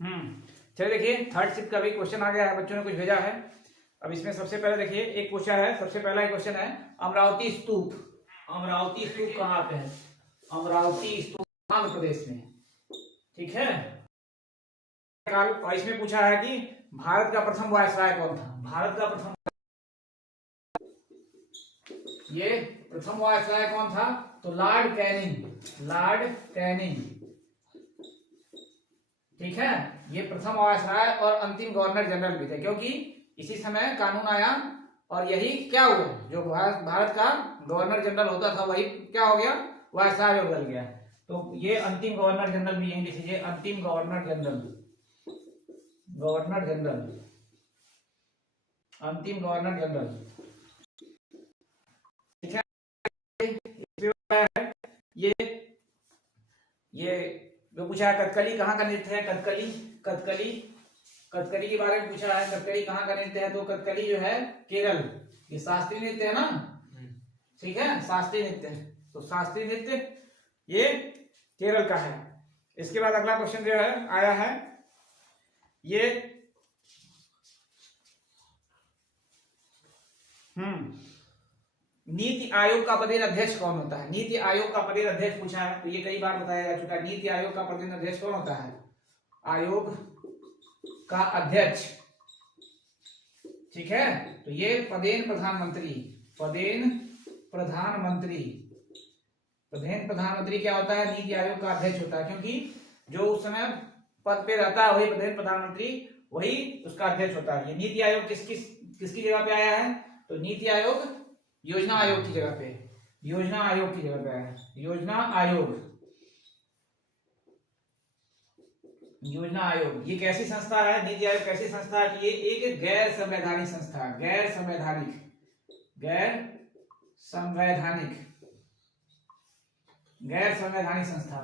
चलिए देखिए, third shift का भी क्वेश्चन आ गया है, बच्चों ने कुछ भेजा है। अब इसमें सबसे पहले देखिए एक पूछा है, सबसे पहला क्वेश्चन है अमरावती स्तूप। अमरावती स्तूप कहाँ पे है? अमरावती स्तूप आंध्र प्रदेश में, ठीक है। और इसमें पूछा है कि भारत का प्रथम वायसराय कौन था? भारत का प्रथम, ये प्रथम वायसराय कौन था? तो लॉर्ड कैनिंग। लॉर्ड कैनिंग, ठीक है। ये प्रथम वायसराय और अंतिम गवर्नर जनरल भी थे, क्योंकि इसी समय कानून आया और यही क्या हुआ, जो भारत का गवर्नर जनरल होता था वही क्या हो गया, वायसराय बदल गया। तो ये अंतिम गवर्नर जनरल भी यही लिख लीजिए, अंतिम गवर्नर जनरल। गवर्नर जनरल, अंतिम गवर्नर जनरल, ठीक है। ये जो पूछा है कथकली कहाँ का नृत्य है? कथकली, कथकली, कथकली के बारे में पूछा है। कथकली कहाँ का नृत्य है? तो कथकली जो है केरल, ये शास्त्रीय नृत्य है ना, ठीक है, शास्त्रीय नृत्य। तो शास्त्रीय नृत्य ये केरल का है। इसके बाद अगला क्वेश्चन जो है आया है, ये नीति आयोग का प्रदेश अध्यक्ष कौन होता है? नीति आयोग का प्रदेश अध्यक्ष पूछा है, तो ये कई बार बताया जा चुका है। नीति आयोग का प्रदेश अध्यक्ष कौन होता है? आयोग का अध्यक्ष, ठीक है। तो ये पदेन प्रधानमंत्री, पदेन प्रधानमंत्री, पदेन प्रधानमंत्री क्या होता है? नीति आयोग का अध्यक्ष होता है, क्योंकि जो उस समय पद पे रहता है वही पदेन प्रधानमंत्री, वही उसका अध्यक्ष होता है। ये नीति आयोग किसकी जगह पे आया है? तो नीति आयोग योजना आयोग की जगह पे, योजना आयोग की जगह पे आया है। योजना आयोग, योजना आयोग ये कैसी संस्था है? नीति आयोग कैसी संस्था है कि ये एक गैर संवैधानिक संस्था है। गैर संवैधानिक, गैर संवैधानिक, गैर संवैधानिक संस्था।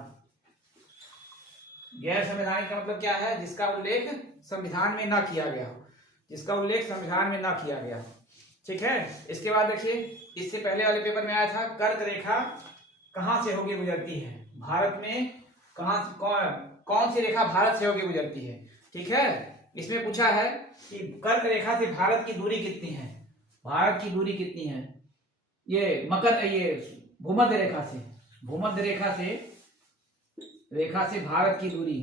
गैर संवैधानिक का मतलब क्या है? जिसका उल्लेख संविधान में ना किया गया हो, जिसका उल्लेख संविधान में ना किया गया, ठीक है। इसके बाद देखिए, इससे पहले वाले पेपर में आया था कर्क रेखा कहां से होकर गुजरती है? भारत में कौन सी रेखा भारत से होकर गुजरती है, ठीक है। इसमें पूछा है कि कर्क रेखा से भारत की दूरी कितनी है? भारत की दूरी कितनी है? ये भूमध्य रेखा से, भूमध्य रेखा से भारत की दूरी,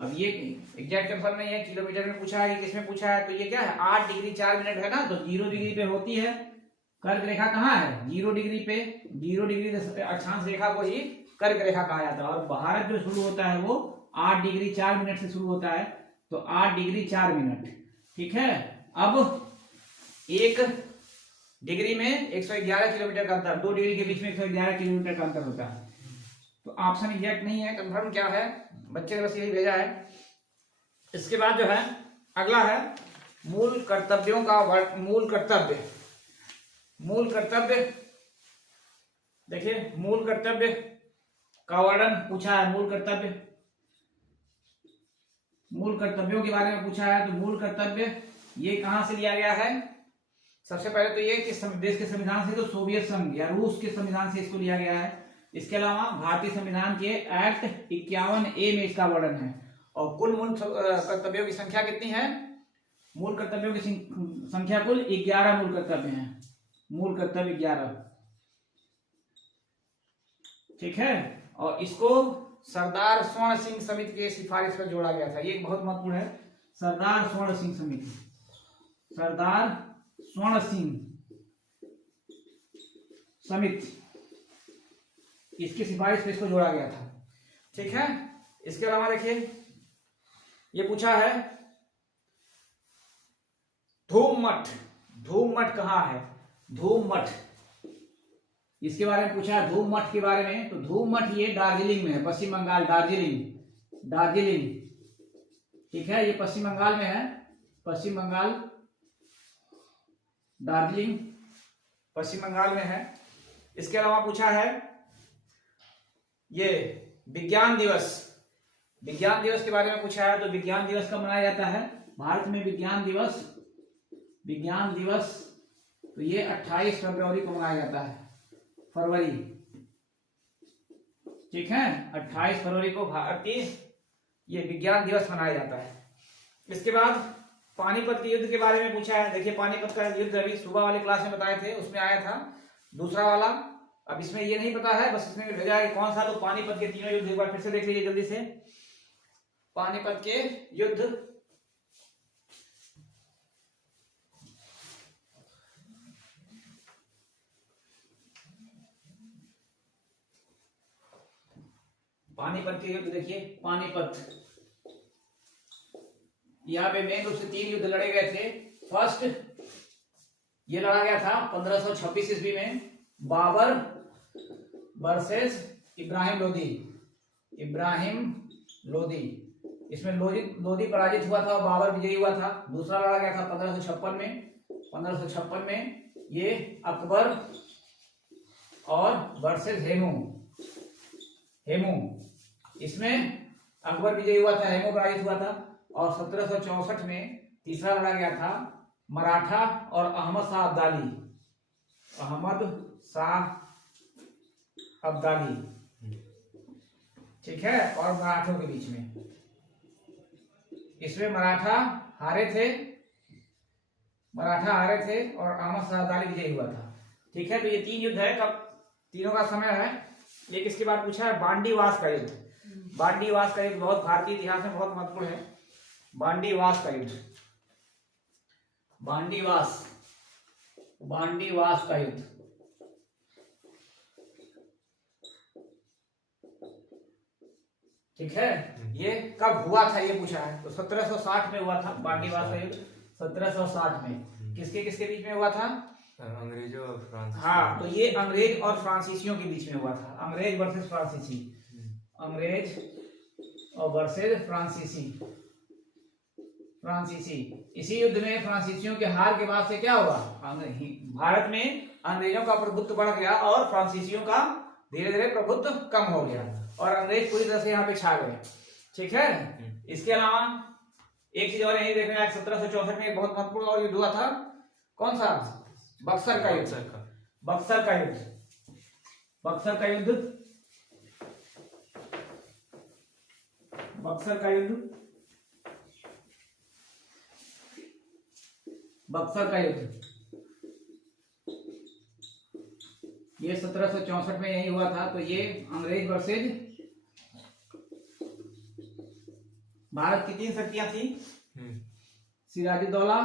अब ये एग्जैक्ट कंफर्म नहीं है, किलोमीटर में पूछा है कि किसमें पूछा है? तो ये क्या है, 8 डिग्री 4 मिनट है ना, तो 0 डिग्री पे होती है कर्क रेखा। कहाँ है? 0 डिग्री पे। 0 डिग्री अक्षांश रेखा को ही कर्क रेखा कहा जाता है। और भारत जो शुरू होता है वो 8 डिग्री 4 मिनट से शुरू होता है, तो 8 डिग्री 4 मिनट, ठीक है। अब 1 डिग्री में 111 किलोमीटर का अंतर, 2 डिग्री के बीच में 111 किलोमीटर का अंतर होता है। तो ऑप्शन एग्जैक्ट नहीं है, कंफर्म क्या है, बच्चे ने बस यही भेजा है। इसके बाद जो है अगला है मूल कर्तव्यों का मूल कर्तव्य। मूल कर्तव्य देखिए, मूल कर्तव्य का वर्णन पूछा है। मूल कर्तव्य, मूल कर्तव्यों के बारे में पूछा है। तो मूल कर्तव्य ये कहां से लिया गया है? सबसे पहले तो ये किस देश के संविधान से? तो सोवियत संघ या रूस के संविधान से इसको लिया गया है। इसके अलावा भारतीय संविधान के एक्ट 51A में इसका वर्णन है। और कुल मूल कर्तव्यों की संख्या कितनी है? मूल कर्तव्यों की संख्या कुल 11 मूल कर्तव्य हैं। मूल कर्तव्य 11, ठीक है। और इसको सरदार स्वर्ण सिंह समिति के सिफारिश पर जोड़ा गया था। ये बहुत महत्वपूर्ण है, सरदार स्वर्ण सिंह समिति, सरदार स्वर्ण सिंह समिति, इसकी सिफारिश पे इसको जोड़ा गया था, ठीक है। इसके अलावा देखिए ये पूछा है धूम मठ। धूम मठ कहाँ है? धूम मठ, इसके बारे में पूछा है, धूम मठ के बारे में। तो धूम मठ ये दार्जिलिंग में है, पश्चिम बंगाल, दार्जिलिंग, दार्जिलिंग, ठीक है। ये पश्चिम बंगाल में है, पश्चिम बंगाल, दार्जिलिंग पश्चिम बंगाल में है। इसके अलावा पूछा है ये विज्ञान दिवस, विज्ञान दिवस के बारे में पूछा है। तो विज्ञान दिवस कब मनाया जाता है भारत में? विज्ञान दिवस, विज्ञान दिवस तो ये 28 फरवरी को मनाया जाता है। फरवरी, ठीक है, 28 फरवरी को भारतीय ये विज्ञान दिवस मनाया जाता है। इसके बाद पानीपत के युद्ध के बारे में पूछा है। देखिए पानीपत का युद्ध अभी सुबह वाली क्लास में बताए थे, उसमें आया था दूसरा वाला। अब इसमें ये नहीं पता है, बस इसमें भेजा है कौन सा, तो पानीपत के तीनों युद्ध एक बार फिर से देख लीजिए जल्दी से। पानीपत के युद्ध, पानीपत के युद्ध देखिए, पानीपत यहाँ पे मेन रूप से 3 युद्ध लड़े गए थे। फर्स्ट ये लड़ा गया था 1526 ईस्वी में, बाबर वर्सेस इब्राहिम लोदी। इब्राहिम लोदी, इसमें लोदी पराजित हुआ था और बाबर विजयी हुआ था। दूसरा लड़ा गया था 1556 में। 1556 में ये अकबर और वर्सेस हेमू। इसमें अकबर विजयी हुआ था, हेमू पराजित हुआ था। और 1764 में तीसरा लड़ा गया था मराठा और अहमद शाह अब्दाली। ठीक है, और मराठों के बीच में। इसमें मराठा हारे थे और अहमद शाह अब्दाली विजयी हुआ था। ठीक है, तो ये 3 युद्ध है। कब तीनों का समय है। एक इसके बाद पूछा है बांडीवास का युद्ध। बांडीवास का युद्ध बहुत भारतीय इतिहास में बहुत महत्वपूर्ण है। बांडीवास का युद्ध, बांडीवास का युद्ध। ठीक है, ये कब हुआ था ये पूछा है। तो 1760 में हुआ था बांडीवास का युद्ध। 1760 में किसके बीच में हुआ था? अंग्रेजों और फ्रांसीसी। हाँ, तो ये अंग्रेज और फ्रांसीसियों के बीच में हुआ था। अंग्रेज वर्सेस फ्रांसीसी, अंग्रेज और वर्सेस फ्रांसीसी। इसी युद्ध में फ्रांसीसियों के हार के बाद से क्या हुआ? भारत में अंग्रेजों का प्रभुत्व बढ़ गया और फ्रांसीसियों का धीरे धीरे प्रभुत्व कम हो गया और अंग्रेज पूरी तरह से यहाँ पे छा गए। ठीक है, इसके अलावा एक चीज और यही देखने लायक, 1764 में एक बहुत महत्वपूर्ण और युद्ध हुआ था। कौन सा? बक्सर का युद्ध। बक्सर का युद्ध बक्सर का युद्ध ये 1764 में यही हुआ था। तो ये अंग्रेज वर्सेज भारत की 3 शक्तियां थी, सिराजुद्दौला,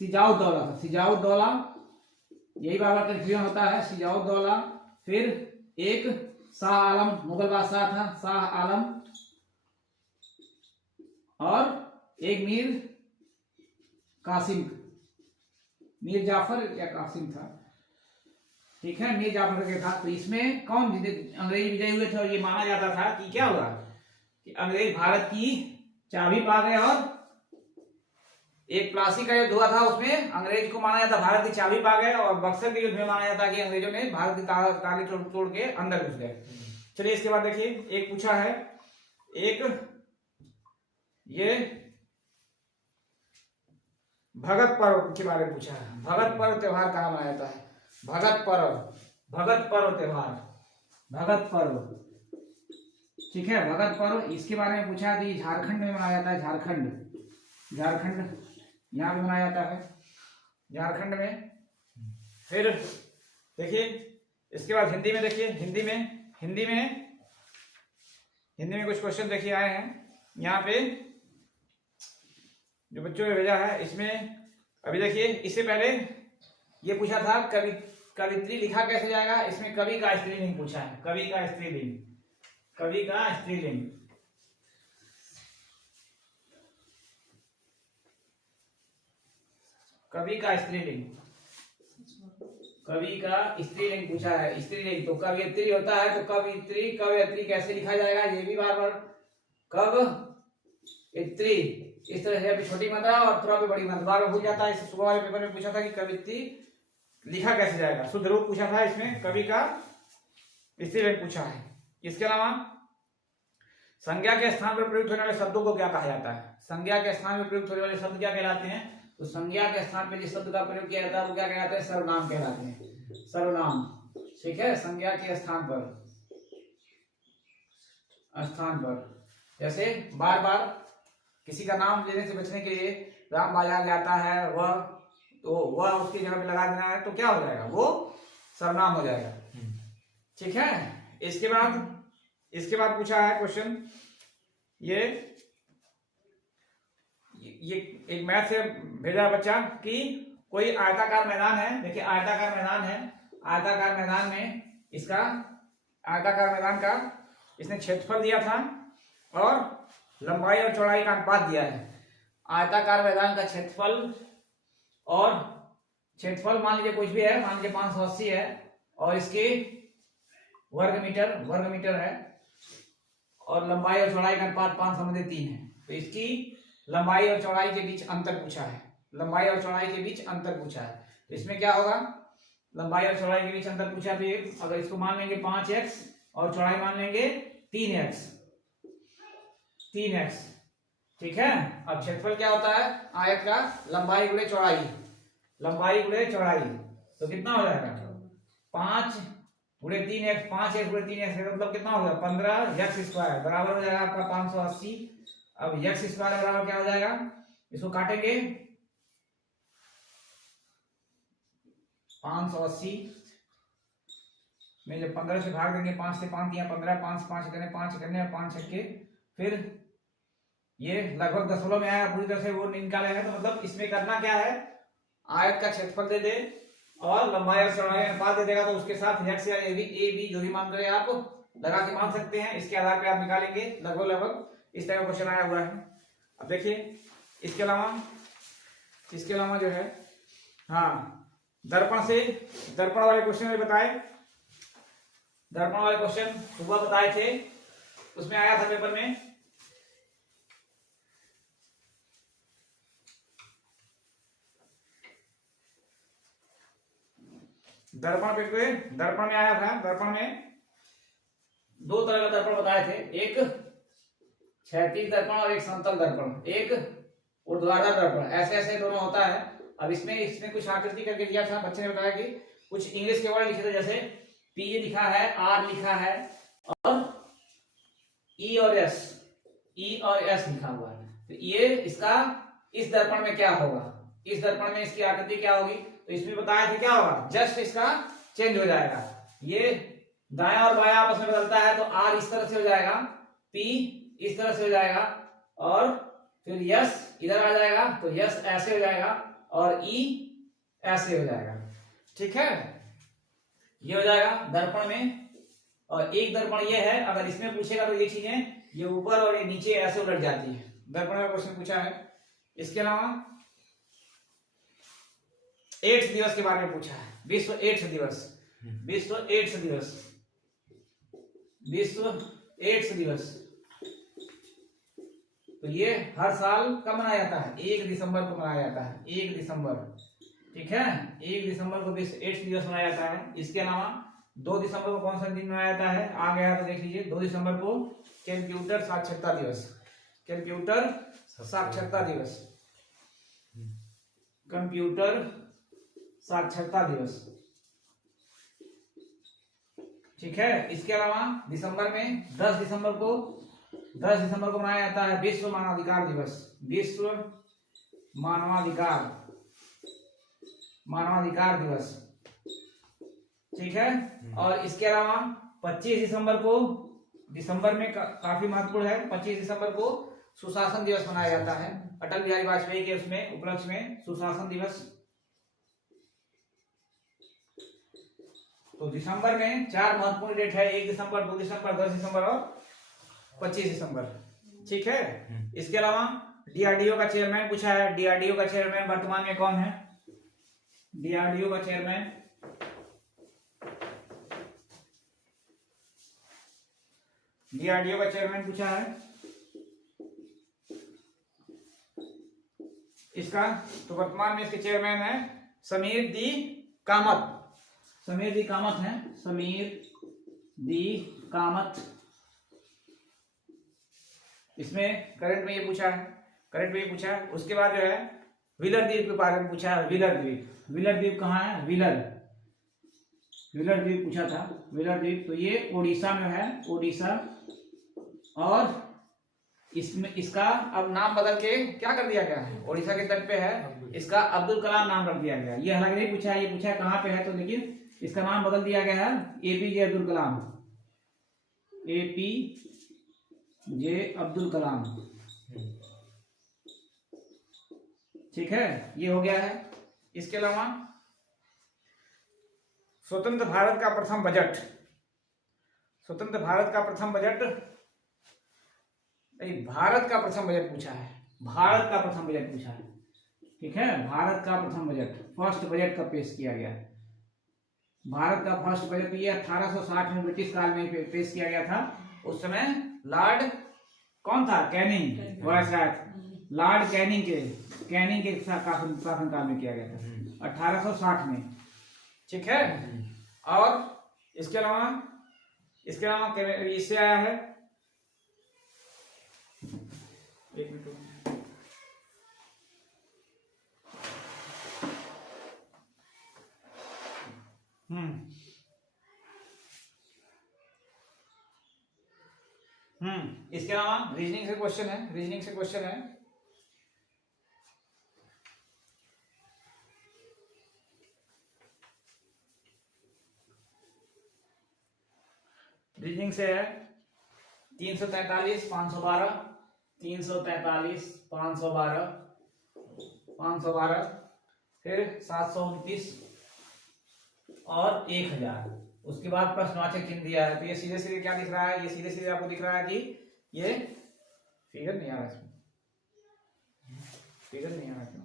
सिजाउद्दौला, यही बार बार कंफ्यूजन होता है। सिजाउद्दौला, फिर एक शाह आलम, मुगल बादशाह था शाह आलम, और एक मीर जाफर या कासिम था। ठीक है, मीर जाफर के था। तो इसमें कौन अंग्रेज विजयी हुए थे और ये माना जाता था कि क्या हुआ कि अंग्रेज भारत की चाबी पा गए। और एक प्लासी का युद्ध हुआ था, उसमें अंग्रेज को माना जाता भारत की चाबी पा गए, और बक्सर के युद्ध में माना जाता कि अंग्रेजों ने भारत की ताली तोड़ के अंदर घुस गए। चलिए इसके बाद देखिए, एक पूछा है, एक ये भगत पर्व के बारे में पूछा है। भगत पर्व त्योहार कहाँ मनाया जाता है? भगत पर्व त्योहार, भगत पर्व। ठीक है, भगत पर्व इसके बारे में पूछा है। तो झारखंड में मनाया जाता है। झारखंड यहाँ पे मनाया जाता है, झारखंड में। फिर देखिए इसके बाद हिंदी में देखिए, हिंदी में कुछ क्वेश्चन देखिए आए हैं यहाँ पे जो बच्चों ने भेजा है। इसमें अभी देखिए, इससे पहले ये पूछा था कवित्री लिखा कैसे जाएगा। इसमें कवि का स्त्रीलिंग पूछा है, कवि का स्त्रीलिंग। कवि का स्त्रीलिंग पूछा है। स्त्रीलिंग तो कवियत्री होता है, तो कवियत्री कैसे लिखा जाएगा, ये भी बार बार। कवियत्री इस तरह से छोटी मात्रा और थोड़ा भी बड़ी मात्रा बार बार भूल जाता है। सुबह वाले पेपर में पूछा था कि कवियत्री लिखा कैसे जाएगा, शुद्ध रूप पूछा था। इसमें कवि का स्त्रीलिंग पूछा है। इसके अलावा संज्ञा के स्थान पर प्रयुक्त होने वाले शब्दों को क्या कहा जाता है? संज्ञा के स्थान में प्रयुक्त होने वाले शब्द क्या कहलाते हैं? तो संज्ञा के स्थान पर जिस शब्द का प्रयोग किया जाता है वो क्या कहलाते हैं? सर्वनाम कहलाते हैं। ठीक है, संज्ञा के स्थान पर जैसे बार बार किसी का नाम लेने से बचने के लिए राम बाजार जाता है वह, तो वह उसकी जगह पे लगा देना है तो क्या हो जाएगा, वो सर्वनाम हो जाएगा। ठीक है, इसके बाद पूछा है क्वेश्चन, ये एक मैथ से भेजा है बच्चा कि कोई आयताकार मैदान है। देखिए आयताकार मैदान है, आयताकार मैदान में इसका आयताकार मैदान का इसने क्षेत्रफल दिया था और लंबाई और चौड़ाई का अनुपात दिया है। आयताकार मैदान का क्षेत्रफल मान लीजिए कुछ भी है, मान लीजिए 580 है और इसके वर्ग मीटर है और लंबाई और चौड़ाई का अनुपात 5/3 है। तो इसकी लंबाई और चौड़ाई के बीच अंतर पूछा है, लंबाई और चौड़ाई के बीच अंतर पूछा है। तो इसमें क्या होगा, लंबाई और चौड़ाई के बीच अंतर पूछा तो ये अगर इसको मान लेंगे 5x और चौड़ाई मान लेंगे 3x। ठीक है, अब क्षेत्रफल क्या होता है आयत का, लंबाई गुणे चौड़ाई, तो कितना हो जाएगा 5 गुणे 3x, 5x गुणे 3x मतलब कितना होगा 15x² बराबर हो जाएगा आपका 580। अब x² बराबर क्या हो जाएगा, इसको काटेंगे 580 में जब 15 से भाग देंगे, 5 से 5 दिया 15, 5 5 करने 5 करने और 5 छक्के, फिर ये लगभग दशमलव में आया, पूरी तरह से वो निकाले हैं। तो मतलब इसमें करना क्या है, आयत का क्षेत्रफल दे दे और लंबाई और चौड़ाई अनुपात दे देगा, तो उसके साथ x या a b जो भी मान करे आप लगा के मान सकते हैं। इसके आधार पे आप निकालेंगे लगभग इस तरह का क्वेश्चन आया हुआ है। अब देखिए इसके अलावा जो है, हाँ दर्पण वाले क्वेश्चन में बताए, दर्पण वाले क्वेश्चन सुबह बताए थे, उसमें आया था पेपर में। दर्पण में आया था, दर्पण में 2 तरह का दर्पण बताए थे, एक क्षैतिज दर्पण और एक समतल दर्पण, एक ऊर्ध्वाधर दर्पण, ऐसे दोनों होता है। अब इसमें कुछ आकृति करके दिया था, बच्चे ने बताया कि कुछ इंग्लिश के वर्ड लिखे थे, जैसे P लिखा है, R लिखा है और E और S लिखा हुआ है। तो ये इसका इस दर्पण में क्या होगा, इस दर्पण में इसकी आकृति क्या होगी, तो इसमें बताया था क्या होगा, जस्ट इसका चेंज हो जाएगा, ये दायां और बायां आपस में बदलता है, तो R इस तरह से हो जाएगा, P इस तरह से हो जाएगा और फिर यस इधर आ जाएगा, तो यस ऐसे हो जाएगा और ई ऐसे हो जाएगा। ठीक है, ये हो जाएगा दर्पण में। और एक दर्पण ये है, अगर इसमें पूछेगा तो ये चीजें ये ऊपर और ये नीचे ऐसे उलट जाती है, दर्पण का क्वेश्चन पूछा है। इसके अलावा एड्स दिवस के बारे में पूछा है, विश्व एड्स दिवस। तो ये हर साल कब मनाया जाता है, 1 दिसंबर को मनाया जाता है, 1 दिसंबर। ठीक है, 1 दिसंबर को विश्व एड्स दिवस मनाया जाता है। इसके अलावा 2 दिसंबर को कौन सा दिन मनाया जाता है, आ गया तो देख लीजिए, 2 दिसंबर को कंप्यूटर साक्षरता दिवस, कंप्यूटर साक्षरता दिवस। ठीक है, इसके अलावा दिसंबर में 10 दिसंबर को मनाया जाता है विश्व मानवाधिकार दिवस, विश्व मानवाधिकार दिवस। ठीक है, और इसके अलावा 25 दिसंबर को, दिसंबर में काफी महत्वपूर्ण है, 25 दिसंबर को सुशासन दिवस मनाया जाता है, अटल बिहारी वाजपेयी के उसमें उपलक्ष्य में सुशासन दिवस। तो दिसंबर में 4 महत्वपूर्ण डेट है, 1 दिसंबर, 2 दिसंबर, 10 दिसंबर और 25 दिसंबर। ठीक है, इसके अलावा डीआरडीओ का चेयरमैन पूछा है, डीआरडीओ का चेयरमैन वर्तमान में कौन है, डीआरडीओ का चेयरमैन पूछा है इसका, तो वर्तमान में इसके चेयरमैन है समीर दी कामत इसमें करंट में ये पूछा है। उसके बाद जो है व्हीलर द्वीप के बारे में पूछा है, व्हीलर द्वीप कहाँ है, व्हीलर व्हीलर द्वीप पूछा था, व्हीलर द्वीप। तो ये उड़ीसा में है, उड़ीसा। और इसमें इसका अब नाम बदल के क्या कर दिया गया है, उड़ीसा के तट पे है, इसका अब्दुल कलाम नाम रख दिया गया। ये हालांकि नहीं पूछा है, ये पूछा है कहाँ पे है, तो लेकिन इसका नाम बदल दिया गया है एपीजे अब्दुल कलाम, एपीजे अब्दुल कलाम। ठीक है, ये हो गया है। इसके अलावा स्वतंत्र भारत का प्रथम बजट, स्वतंत्र भारत का प्रथम बजट नहीं, भारत का प्रथम बजट पूछा है, भारत का प्रथम बजट पूछा है। ठीक है, भारत का प्रथम बजट, फर्स्ट बजट कब पेश किया गया। भारत का फर्स्ट बजट ये 1860 में ब्रिटिश काल में पेश किया गया था। उस समय लॉर्ड कौन था, कैनिंग, लॉर्ड कैनिंग के शासनकाल में किया गया था 1860 में। ठीक है, और इसके अलावा इससे आया है, एक मिनट, इसके अलावा रीजनिंग से क्वेश्चन है, रीजनिंग से क्वेश्चन है। रीजनिंग से है 343, 512, 343, 512, 512, फिर 729 और 1000। उसके बाद प्रश्नवाचक चिन्ह दिया है। तो ये सीधे सीधे क्या दिख रहा है, ये सीधे सीधे आपको दिख रहा है कि ये फिगर नहीं आ रहा, इसमें फिगर नहीं आ रहा क्यों?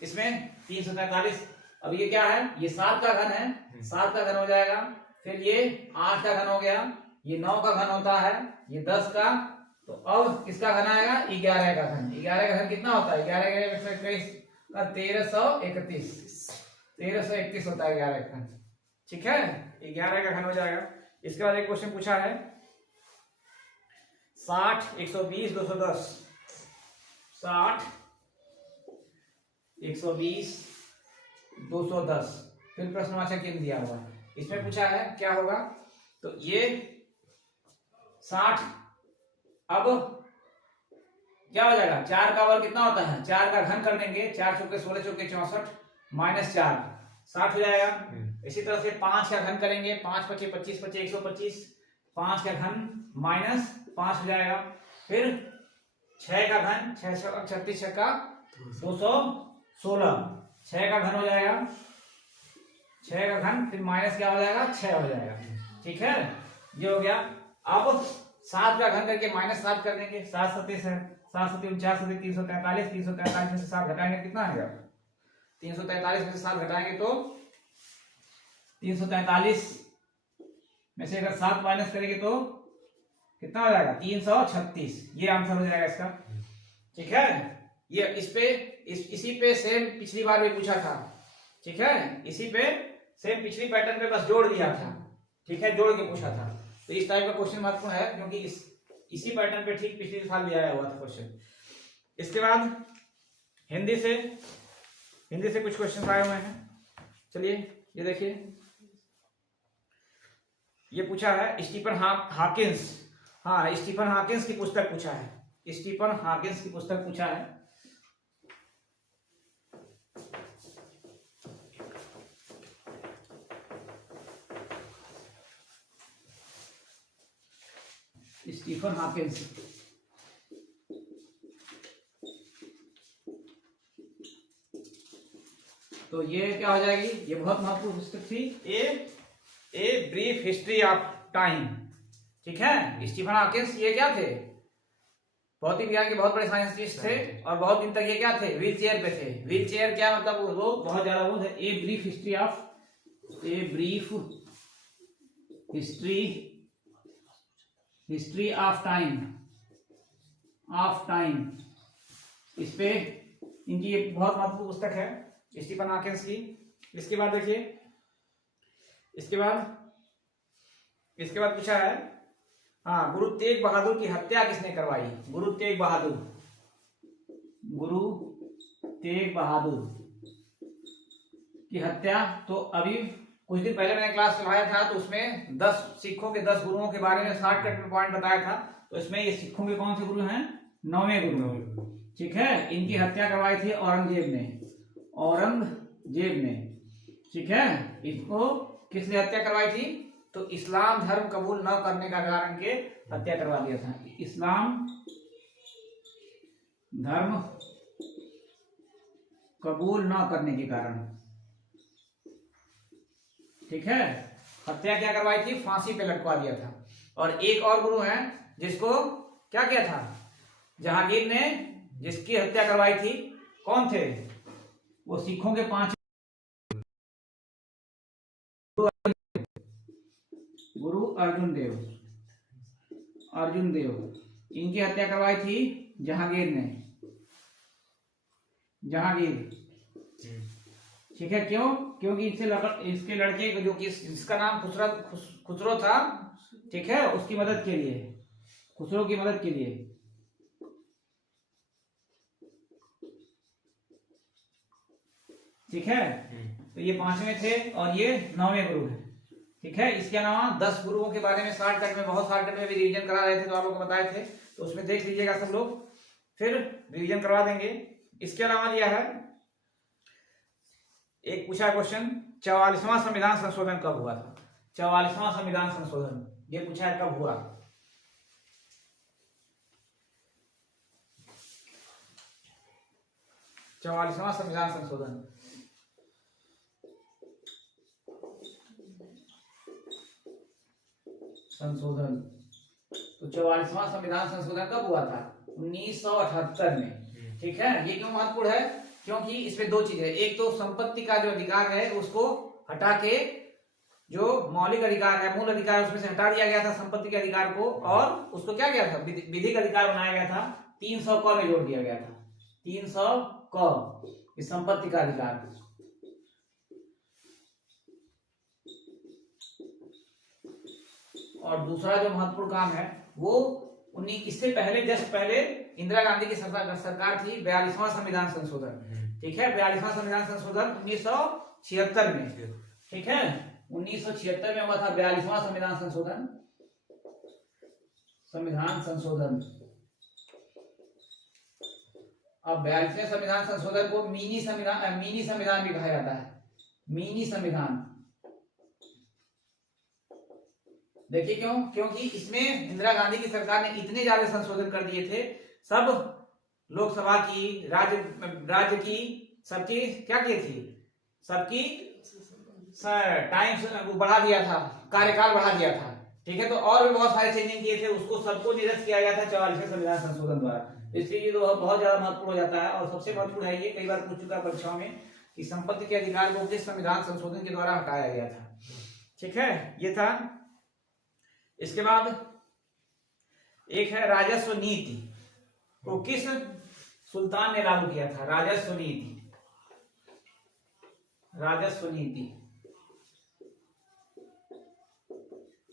इसमें 343, अब ये क्या है, ये 7 का घन है, 7 का घन हो जाएगा, फिर ये 8 का घन हो गया, ये 9 का घन होता है, ये 10 का, तो अब किसका घन आएगा, 11 का घन। 11 का घन कितना होता है, 11 का 1331 होता है 11 का घन। ठीक है, 11 का घन हो जाएगा। इसके बाद एक क्वेश्चन पूछा है 60, 120, 210, 60, 120, 210, फिर प्रश्नवाचक चिन्ह दिया हुआ है। इसमें पूछा है क्या होगा, तो ये 60, अब क्या हो जाएगा, 4 का वर्ग कितना होता है, 4 का घन कर देंगे, 4 चौके 16, चौके 64, -4, 60 हो जाएगा। इसी तरह से 5 का घन करेंगे, 5 पचे 25, पचे 125, 5 का घन -5 हो जाएगा। फिर 6 का घन, 6 36 का 216, 6 का घन हो जाएगा, 6 का घन, फिर माइनस क्या हो जाएगा, 6 हो जाएगा। ठीक है, ये हो गया। अब 7 का घन करके -7 कर देंगे, 7 37 है, 7 7 49, 343, 343 में से 7 घटाएंगे कितना आएगा, 343 में से 7 घटाएंगे तो 343 में से अगर 7 माइनस करेंगे तो कितना हो जाएगा, 336। ये आंसर हो जाएगा इसका। ठीक है, ये इसी पे सेम पिछली बार भी पूछा था। ठीक है, इसी पे सेम पिछली पैटर्न पे बस जोड़ दिया था। ठीक है, जोड़ के पूछा था। तो इस टाइप का क्वेश्चन महत्वपूर्ण है, क्योंकि इसी पैटर्न पे ठीक पिछले साल भी आया हुआ था क्वेश्चन। इसके बाद हिंदी से कुछ क्वेश्चन आए हुए हैं। चलिए ये देखिए, ये पूछा है स्टीफन हॉकिंस। हाँ, स्टीफन हॉकिंस की पुस्तक पूछा है, स्टीफन हॉकिंस की पुस्तक पूछा है। स्टीफन हॉकिंस, तो ये क्या हो जाएगी, ये बहुत महत्वपूर्ण पुस्तक थी, a brief history of time. ठीक है, स्टीफन हॉकिंस ये क्या थे, भौतिक विज्ञान के बहुत बड़े साइंटिस्ट थे, और बहुत दिन तक ये क्या थे, व्हील चेयर पे थे। व्हील चेयर क्या मतलब, वो बहुत ज्यादा वो थे। A brief history of time, इस पे इनकी ये बहुत महत्वपूर्ण पुस्तक है स्टीफन हॉकिंस की। इसके बाद देखिए, इसके बाद पूछा है, हाँ, गुरु तेग बहादुर की हत्या किसने करवाई, गुरु तेग तेग बहादुर की हत्या। तो अभी कुछ दिन पहले मैंने क्लास चलाया था, तो उसमें 10 सिखों के 10 गुरुओं के बारे में शॉर्टकट में पॉइंट बताया था। तो इसमें ये सिखों के कौन से गुरु हैं? 9वें गुरु। ठीक है, इनकी हत्या करवाई थी औरंगजेब ने। ठीक है, इसको किसने हत्या करवाई थी? तो इस्लाम धर्म कबूल न करने का कारण के हत्या करवा दिया था। इस्लाम धर्म कबूल न करने के कारण, ठीक है, हत्या क्या करवाई थी? फांसी पे लटकवा दिया था। और एक और गुरु है जिसको क्या किया था? जहांगीर ने जिसकी हत्या करवाई थी, कौन थे वो? सिखों के 5 गुरु अर्जुन देव, इनकी हत्या करवाई थी जहांगीर ने। ठीक है, क्यों? क्योंकि इसके लड़के जो कि जिसका नाम खुसरो था, ठीक है, उसकी मदद के लिए, खुसरो की मदद के लिए। ठीक है, तो ये 5वें थे और ये 9वें गुरु है। ठीक है, इसके अलावा 10 गुरुओं के बारे में शॉर्टकट में, बहुत शॉर्टकट में भी रिवीजन करा रहे थे, तो आप लोग को बताए थे, तो उसमें देख लीजिएगा सब लोग, फिर रिवीजन करवा देंगे। इसके अलावा दिया है एक पूछा क्वेश्चन, 44वां संविधान संशोधन कब हुआ था? 44वां संविधान संशोधन ये पूछा है कब हुआ? चौवालीसवां संविधान संशोधन तो 44वां संविधान संशोधन कब हुआ था? 1978 में। ठीक है, ये क्यों महत्वपूर्ण है? क्योंकि इसमें 2 चीजें, एक तो संपत्ति का जो अधिकार है उसको हटा के जो मौलिक अधिकार है, मूल अधिकार, उसमें से हटा दिया गया था संपत्ति के अधिकार को, और उसको क्या किया था? विधिक अधिकार बनाया गया था, 300 क में जोड़ दिया गया था। 300 क इस संपत्ति का अधिकार। और दूसरा जो महत्वपूर्ण काम है वो इससे पहले, जस्ट पहले इंदिरा गांधी की सरकार थी, 42वां संविधान संशोधन। ठीक है, 42वां संविधान संशोधन 1976 में। ठीक है, 1976 में हुआ था 42वां संविधान संशोधन। अब 42वें संविधान संशोधन को मिनी संविधान भी कहा जाता है। मिनी संविधान देखिए क्यों? क्योंकि इसमें इंदिरा गांधी की सरकार ने इतने ज्यादा संशोधन कर दिए थे, सब लोकसभा की, राज्य की, सबकी क्या की थी? सबकी टाइम बढ़ा दिया था, कार्यकाल बढ़ा दिया था। ठीक है, तो और भी बहुत सारे चेंजिंग किए थे, उसको सबको निरस्त किया गया था 44वें संविधान संशोधन द्वारा। इसलिए तो बहुत ज्यादा महत्वपूर्ण हो जाता है, और सबसे महत्वपूर्ण है ये, कई बार पूछ चुका परीक्षाओं में, कि संपत्ति के अधिकार को किस संविधान संशोधन के द्वारा हटाया गया था। ठीक है, ये था। इसके बाद एक है राजस्व नीति, वो किस सुल्तान ने लागू किया था? राजस्व नीति।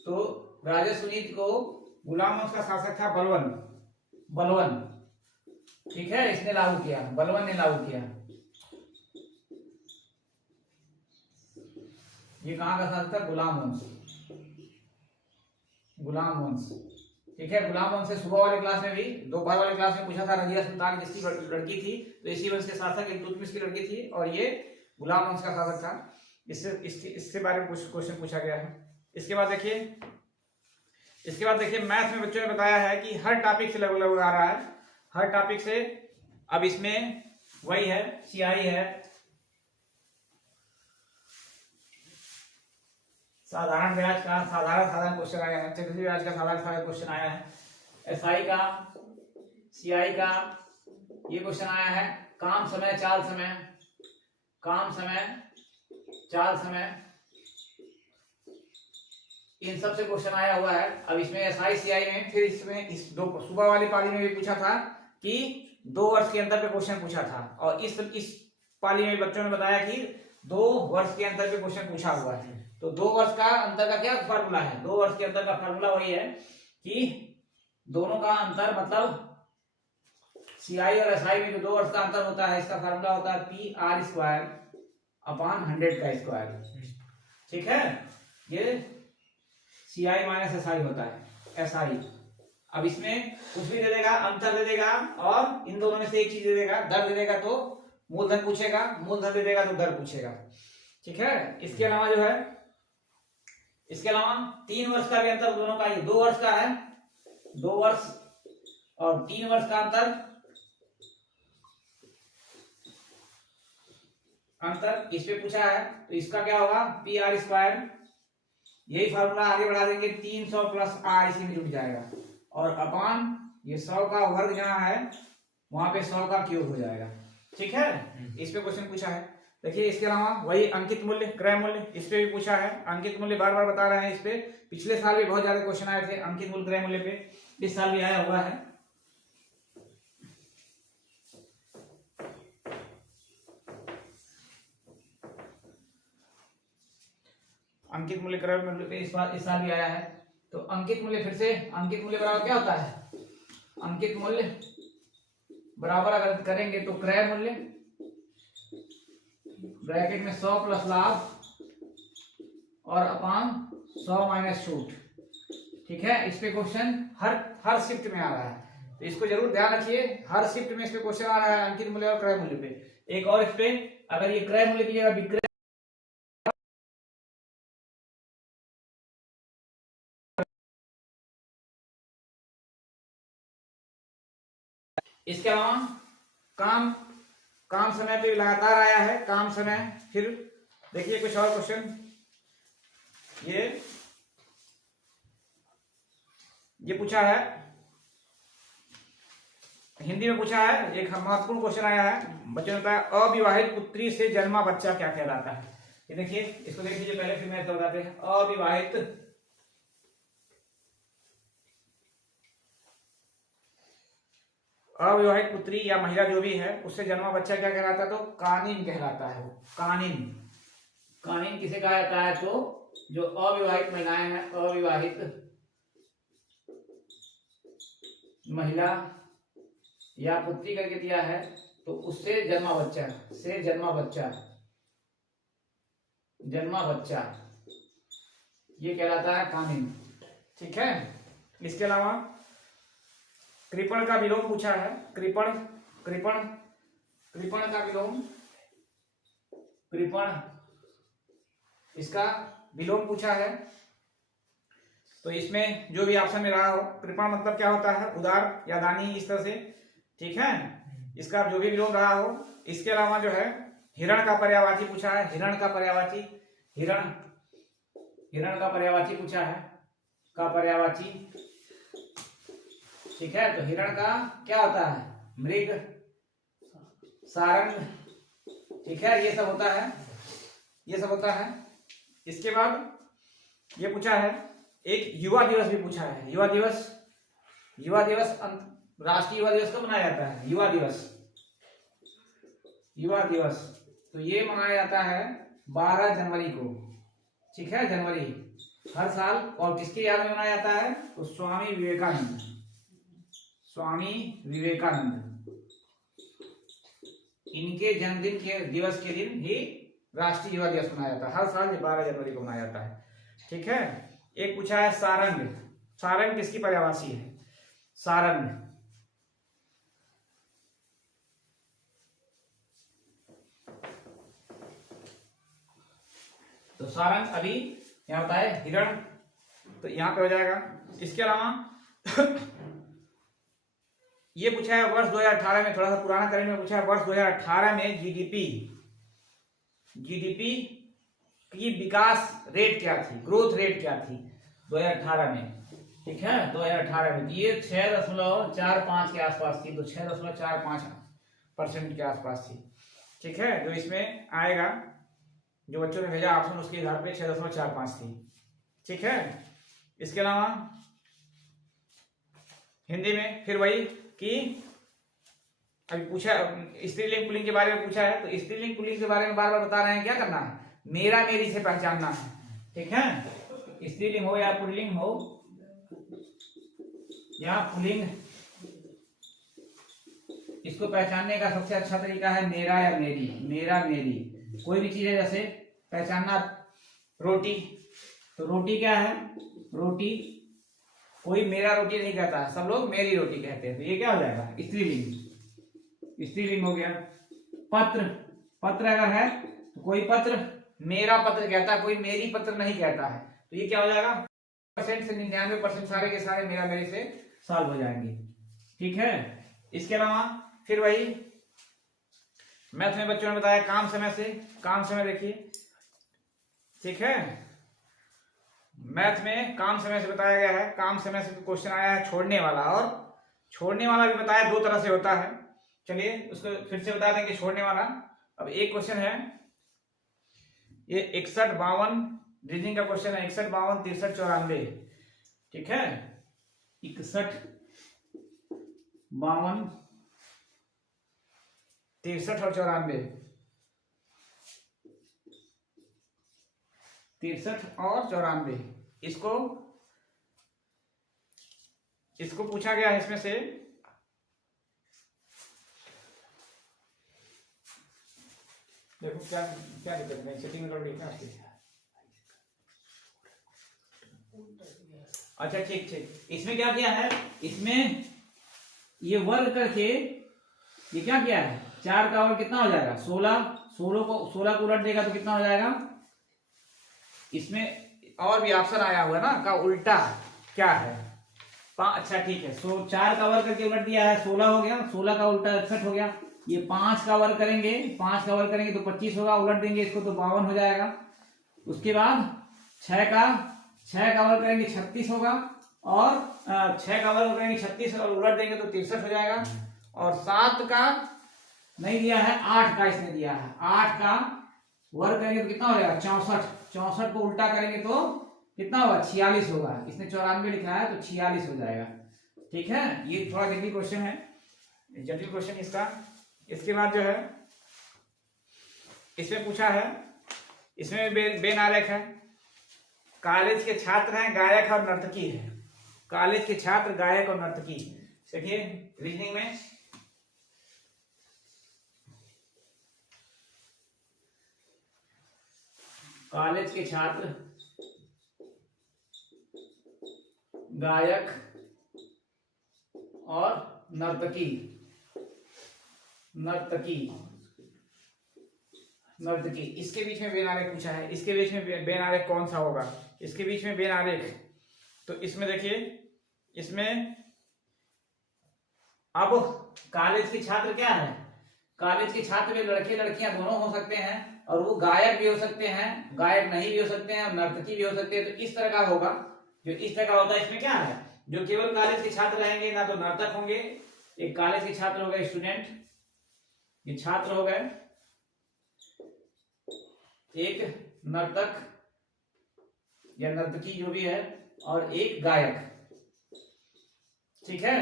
तो राजस्व नीति को गुलाम वंश का शासक था बलवन। ठीक है, इसने लागू किया, बलवन ने लागू किया। ये कहां का शासक था? गुलाम वंश। ठीक है, गुलाम वंश से सुबह वाले क्लास में भी, दोपहर वाले क्लास में पूछा था, रजिया सुल्तान जिसकी लड़की थी, तो इसी वंश के शासक इल्तुतमिश की लड़की थी, और ये गुलाम वंश का शासक था। इससे बारे में कुछ क्वेश्चन पूछा गया है। इसके बाद देखिए मैथ में बच्चों ने बताया है कि हर टॉपिक से लगभग आ रहा है, हर टॉपिक से। अब इसमें वही है, CI है, साधारण ब्याज का साधारण क्वेश्चन आया है, चक्रवृद्धि ब्याज का साधारण क्वेश्चन आया है, SI का, CI का ये क्वेश्चन आया है, काम समय चाल समय, इन सब से क्वेश्चन आया हुआ है। अब इसमें SI CI में, फिर इसमें इस सुबह वाली पाली में भी पूछा था कि 2 वर्ष के अंतर पे क्वेश्चन पूछा था, और इस पाली में बच्चों ने बताया कि 2 वर्ष के अंतर पे क्वेश्चन पूछा हुआ है। तो 2 वर्ष का अंतर का क्या फार्मूला है? 2 वर्ष के अंतर का फार्मूला वही है कि दोनों का अंतर मतलब CI और SI में जो 2 वर्ष का अंतर होता है, इसका फार्मूला होता है PR² अपॉन 100 का स्क्वायर। ठीक है, ये CI माइनस SI होता है, SI। अब इसमें कुछ भी दे देगा, अंतर दे देगा, और इन दोनों में से एक चीज दे देगा, दर दे देगा तो मूलधन पूछेगा, मूलधन दे देगा तो दर पूछेगा। ठीक है, इसके अलावा जो है, इसके अलावा 3 वर्ष का भी अंतर दोनों का, ये 2 वर्ष का है, 2 वर्ष और 3 वर्ष का अंतर इस पे पूछा है, तो इसका क्या होगा PR²। यही फार्मूला आगे बढ़ा देंगे, 300 प्लस R इसी में जुड़ जाएगा, और अपान ये 100 का वर्ग जहां है वहां पे 100 का क्यूब हो जाएगा। ठीक है, इस पे क्वेश्चन पूछा है। देखिए, इसके अलावा वही अंकित मूल्य, क्रय मूल्य, इस पे भी पूछा है। अंकित मूल्य बार बार बता रहे हैं, इस पे पिछले साल भी बहुत ज्यादा क्वेश्चन आए थे अंकित मूल्य, क्रय मूल्य पे, इस साल भी आया हुआ है। अंकित मूल्य, क्रय मूल्य पे इस साल भी आया है। तो अंकित मूल्य, फिर से अंकित मूल्य बराबर क्या होता है, अंकित मूल्य बराबर अगर करेंगे तो क्रय मूल्य ब्रैकेट में 100 प्लस लाभ और अपान 100 माइनस छूट। ठीक है, इस पे क्वेश्चन हर शिफ्ट में आ रहा है, तो इसको जरूर ध्यान रखिए, हर शिफ्ट में इस पे क्वेश्चन आ रहा है अंकित मूल्य और क्रय मूल्य पे। एक और इस पे, अगर ये क्रय मूल्य की जगह विक्रय, इसके अलावा काम समय पे लगातार आया है, काम समय। फिर देखिए कुछ और क्वेश्चन, ये पूछा है, हिंदी में पूछा है, एक महत्वपूर्ण क्वेश्चन आया है बच्चों ने कहा, अविवाहित पुत्री से जन्मा बच्चा क्या कहलाता है। ये देखिए, इसको देख लीजिए पहले, फिर मैं इसको बताते हैं। अविवाहित पुत्री या महिला जो भी है, उससे जन्मा बच्चा क्या कहलाता है, तो कानीन कहलाता है। कानीन किसे कहा जाता है, तो जो अविवाहित महिलाएं हैं, अविवाहित महिला या पुत्री करके दिया है, तो उससे जन्मा बच्चा ये कहलाता है कानीन। ठीक है, इसके अलावा कृपण का विलोम पूछा है, कृपण का विलोम, इसका विलोम पूछा है। तो इसमें जो भी ऑप्शन में रहा हो, कृपण मतलब क्या होता है, उदार या दानी, इस तरह से। ठीक है, इसका जो भी विलोम रहा हो। इसके अलावा जो है, हिरण का पर्यायवाची पूछा है, हिरण का पर्यायवाची पूछा है, का पर्यायवाची। ठीक है, तो हिरण का क्या होता है, मृग, सारंग। ठीक है, ये सब होता है। इसके बाद ये पूछा है, एक युवा दिवस भी पूछा है। युवा दिवस राष्ट्रीय युवा दिवस कब मनाया जाता है, युवा दिवस तो ये मनाया जाता है 12 जनवरी को। ठीक है, जनवरी हर साल, और किसके याद में मनाया जाता है, तो स्वामी विवेकानंद, इनके जन्मदिन के दिवस के दिन ही राष्ट्रीय युवा दिवस मनाया जाता है। हर साल 12 जनवरी को मनाया जाता है। ठीक है, एक पूछा है सारंग किसकी पर्यायवाची है, सारंग तो सारंग अभी यहाँ होता है हिरण, तो यहाँ पे हो जाएगा। इसके अलावा ये पूछा है वर्ष 2018 में, थोड़ा सा पुराना करंट में पूछा है, वर्ष 2018 में जीडीपी की विकास रेट क्या थी, ग्रोथ रेट क्या थी 2018 में। ठीक है, 2018 में ये 6.45 के आसपास थी, तो 6.45% के आसपास थी। ठीक है, जो इसमें आएगा, जो बच्चों ने भेजा ऑप्शन, उसके आधार पे 6.45 थी। ठीक है, इसके अलावा हिंदी में फिर वही कि अभी पूछा, स्त्रीलिंग पुल्लिंग के बारे में पूछा है, तो स्त्रीलिंग पुल्लिंग के बारे में बार बार बता रहे हैं, क्या करना है, मेरा मेरी से पहचानना है। ठीक है, स्त्रीलिंग हो या पुल्लिंग हो या पुल्लिंग, इसको पहचानने का सबसे अच्छा तरीका है मेरा या मेरी, मेरा मेरी। कोई भी चीज है जैसे पहचानना, रोटी, तो रोटी क्या है, रोटी, कोई मेरा रोटी नहीं कहता है, सब लोग मेरी रोटी कहते हैं, तो ये क्या हो जाएगा, स्त्रीलिंग, स्त्रीलिंग हो गया। पत्र, पत्र अगर है तो कोई पत्र मेरा पत्र कहता है, कोई मेरी पत्र नहीं कहता है, तो ये क्या हो जाएगा, परसेंट से 99% सारे के सारे मेरा मेरे से सॉल्व हो जाएंगे। ठीक है, इसके अलावा फिर वही मैथ में बच्चों ने बताया काम समय से, काम समय देखिए, ठीक है, मैथ में काम समय से बताया गया है। काम समय से क्वेश्चन आया है छोड़ने वाला, और छोड़ने वाला भी बताया दो तरह से होता है। चलिए उसको फिर से बता दें कि छोड़ने वाला, अब एक क्वेश्चन है ये 61 52 रीजनिंग का क्वेश्चन है, 61 52 63 94, ठीक है, 61 52 63 और 94, 63 और 94, इसको पूछा गया है इसमें से। देखो क्या क्या दिक्कत है, सेटिंग कर देखना है। अच्छा ठीक ठीक, इसमें क्या किया है, इसमें ये वर्ग करके ये क्या किया है, 4 का वर्ग कितना हो जाएगा 16, 16 को उलट देगा तो कितना हो जाएगा, इसमें और भी ऑप्शन आया हुआ है ना, का उल्टा क्या है, अच्छा ठीक है, 4 का वर्ग करके उलट दिया है 16 हो गया, 16 का उल्टा 61 हो गया। ये 5 का वर्ग करेंगे, 5 का वर्ग करेंगे तो 25 होगा, उलट देंगे इसको तो 52 हो जाएगा। उसके बाद 6 का वर्ग करेंगे 36 होगा, और 6 का वर्ग करेंगे 36 और उलट देंगे तो 63 हो जाएगा। और 7 का नहीं दिया है, 8 का इसने दिया है, 8 का वर्ग करेंगे तो कितना हो जाएगा 64, 64 को उल्टा करेंगे तो कितना होगा 46 होगा, इसने 94 लिखा है तो 46 हो जाएगा। ठीक है, ये थोड़ा जटिल क्वेश्चन है, जटिल क्वेश्चन इसका। इसके बाद जो है इसमें पूछा है, इसमें बेन आरेख है, कॉलेज के छात्र हैं, गायक और नर्तकी है, कॉलेज के छात्र गायक और नर्तकी। देखिए रीजनिंग में कॉलेज के छात्र गायक और नर्तकी, इसके बीच में बेन आरेख पूछा है, इसके बीच में बेन आरेख कौन सा होगा, इसके बीच में बेन आरेख, तो इसमें देखिए, इसमें अब कॉलेज के छात्र क्या है, कॉलेज के छात्र में लड़के लड़कियां दोनों हो सकते हैं, और वो गायक भी हो सकते हैं, गायक नहीं भी हो सकते हैं, और नर्तकी भी हो सकते हैं। तो इस तरह का होगा, जो इस तरह का होता है, इसमें क्या है, जो केवल कॉलेज के छात्र रहेंगे ना तो नर्तक होंगे, एक कॉलेज के छात्र हो गए स्टूडेंट, ये छात्र हो गए, एक नर्तक या नर्तकी जो भी है, और एक गायक। ठीक है,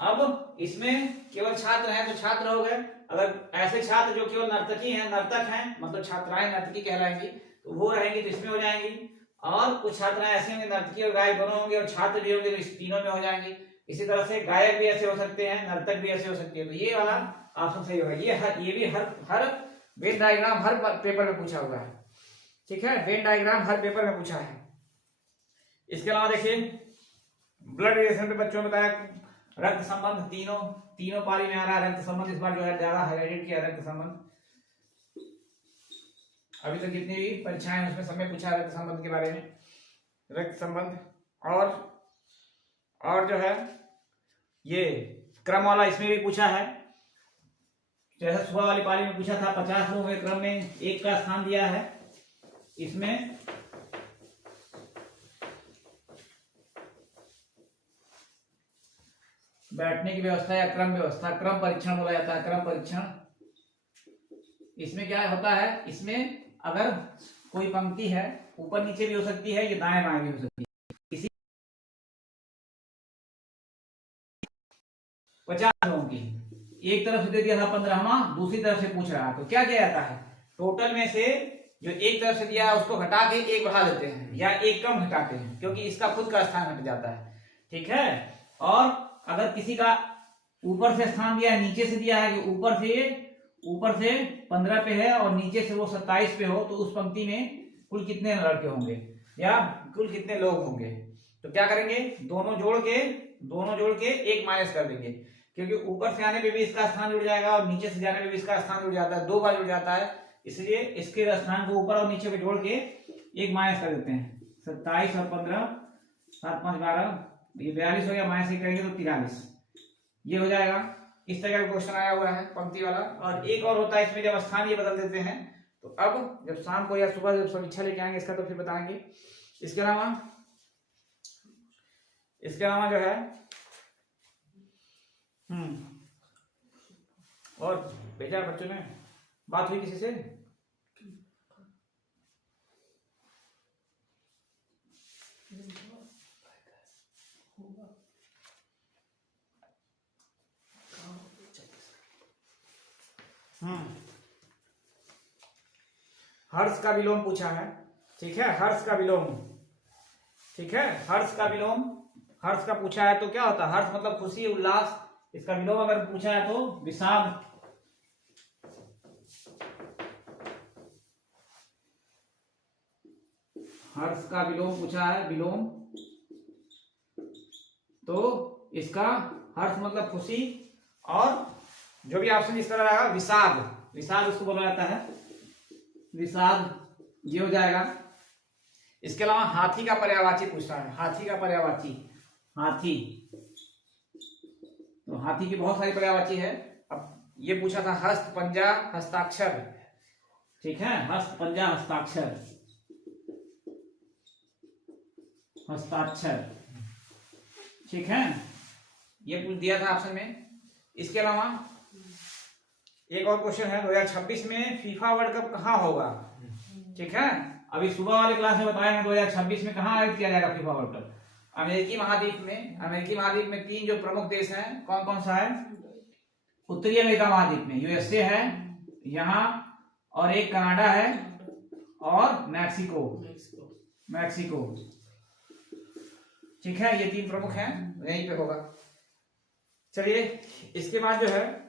अब इसमें केवल छात्र हैं तो छात्र हो गए, अगर ऐसे छात्र जो केवल नर्तकी हैं, नर्तक हैं, मतलब छात्राएं नर्तकी कहलाएंगी, तो वो रहेंगी तो इसमें हो जाएंगी। और कुछ छात्राएं ऐसे होंगे, नर्तकी और गायक दोनों होंगे, और छात्र भी होंगे तो इस तीनों में हो जाएंगे। इसी तरह से गायक भी ऐसे हो सकते हैं, नर्तक भी ऐसे हो सकते हैं, तो ये वाला ऑप्शन सही होगा। ये भी हर वेन डायग्राम हर पेपर में पूछा हुआ है। ठीक है, वेन डायग्राम हर पेपर में पूछा है। इसके अलावा देखिए ब्लड रिलेशन पे बच्चों ने बताया, रक्त संबंध तीनों पारी में आ रहा है रक्त संबंध, इस बार जो है ज्यादा हाईलाइटेड किया रक्त संबंध। अभी तक जितनी भी परीक्षाएं हैं उसमें सब में पूछा रक्त संबंध के बारे में, रक्त संबंध। और जो है ये क्रम वाला इसमें भी पूछा है, जैसे सुबह वाली पारी में पूछा था, 50 लोगों के क्रम में 1 का स्थान दिया है। इसमें बैठने की व्यवस्था या क्रम व्यवस्था, क्रम परीक्षण बोला जाता है, क्रम परीक्षण। इसमें क्या होता है, इसमें अगर कोई पंक्ति है ऊपर नीचे भी हो सकती है, ये दाएं बाएं भी हो सकती है। इसी 50 लोगों की एक तरफ से दे दिया था 15वां, दूसरी तरफ से पूछ रहा है, तो क्या किया जाता है, टोटल में से जो एक तरफ से दिया है उसको घटा के एक बढ़ा देते हैं, या एक कम घटाते हैं, क्योंकि इसका खुद का स्थान हट जाता है। ठीक है, और अगर किसी का ऊपर से स्थान दिया है, नीचे से दिया है कि ऊपर से 15 पे है और नीचे से वो 27 पे हो, तो उस पंक्ति में कुल कितने लड़के होंगे या कुल कितने लोग होंगे। तो क्या करेंगे, दोनों जोड़ के एक माइनस कर देंगे, क्योंकि ऊपर से आने पे भी इसका स्थान जुड़ जाएगा और नीचे से जाने पे भी इसका स्थान जुड़ जाता है, 2 बार जुड़ जाता है, इसलिए इसके स्थान को ऊपर और नीचे पे जोड़ के एक माइनस कर देते हैं। 27 और 15, 7 5 12, ये 42 हो गया, माइनस 1 करेंगे तो 43, ये हो जाएगा। इस तरह का क्वेश्चन आया हुआ है पंक्ति वाला। और एक और होता है इसमें, जब स्थान ये बदल देते हैं, तो अब जब शाम को या सुबह जब समीक्षा लेके आएंगे इसका तो फिर बताएंगे। इसके अलावा जो है और भेजा बच्चों ने, बात हुई किसी से? हर्ष का विलोम पूछा है, ठीक है, हर्ष का विलोम, ठीक है, हर्ष का पूछा है तो क्या होता है, हर्ष मतलब खुशी उल्लास, इसका विलोम अगर पूछा है तो विषाद। हर्ष का विलोम पूछा है, विलोम, तो इसका हर्ष मतलब खुशी, और जो भी ऑप्शन इस तरह रहेगा विषाद उसको बोला जाता है, विषाद, ये हो जाएगा। इसके अलावा हाथी का पर्यायवाची पूछता है, हाथी का पर्यायवाची, हाथी, तो हाथी की बहुत सारी पर्यायवाची है। अब ये पूछा था हस्त, पंजा, हस्ताक्षर, ठीक है, हस्त, पंजा, हस्ताक्षर, ठीक है, ये पूछ दिया था ऑप्शन में। इसके अलावा एक और क्वेश्चन है, 2026 में फीफा वर्ल्ड कप कहाँ होगा, ठीक है, अभी सुबह वाले क्लास में बताया है 2026 में कहाँ आयोजित किया जाएगा फीफा वर्ल्ड कप। अमेरिकी महाद्वीप में 3 जो प्रमुख देश हैं, कौन कौन सा है, उत्तरी अमेरिका महाद्वीप में यूएसए है यहाँ, और एक कनाडा है और मैक्सिको, ठीक है, ये 3 प्रमुख हैं, यहीं पे होगा। चलिए इसके बाद जो है,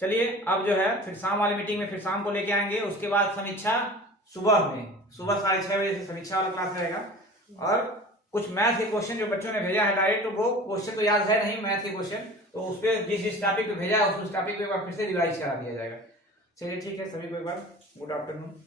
चलिए अब जो है फिर शाम वाली मीटिंग में फिर शाम को लेके आएंगे। उसके बाद समीक्षा सुबह 6:30 बजे से समीक्षा वाला क्लास रहेगा। और कुछ मैथ के क्वेश्चन जो बच्चों ने भेजा है डायरेक्ट, तो वो क्वेश्चन तो याद है नहीं मैथ के क्वेश्चन, तो उस पर जिस टॉपिक पे भेजा है उस टॉपिक पे फिर से रिवाइज करा दिया जाएगा। चलिए ठीक है, सभी को एक बार गुड आफ्टरनून।